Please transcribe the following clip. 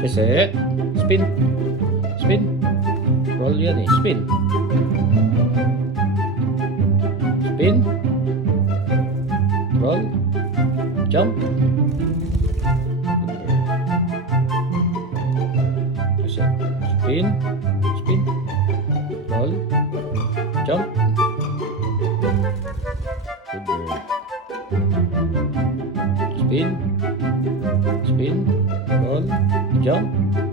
Sese. Spin. Spin. Roll yan eh. Spin. Spin. Roll. Jump. Sese. Spin. Spin. Roll. Jump. Good girl. Spin. Spin. Roll. Jump.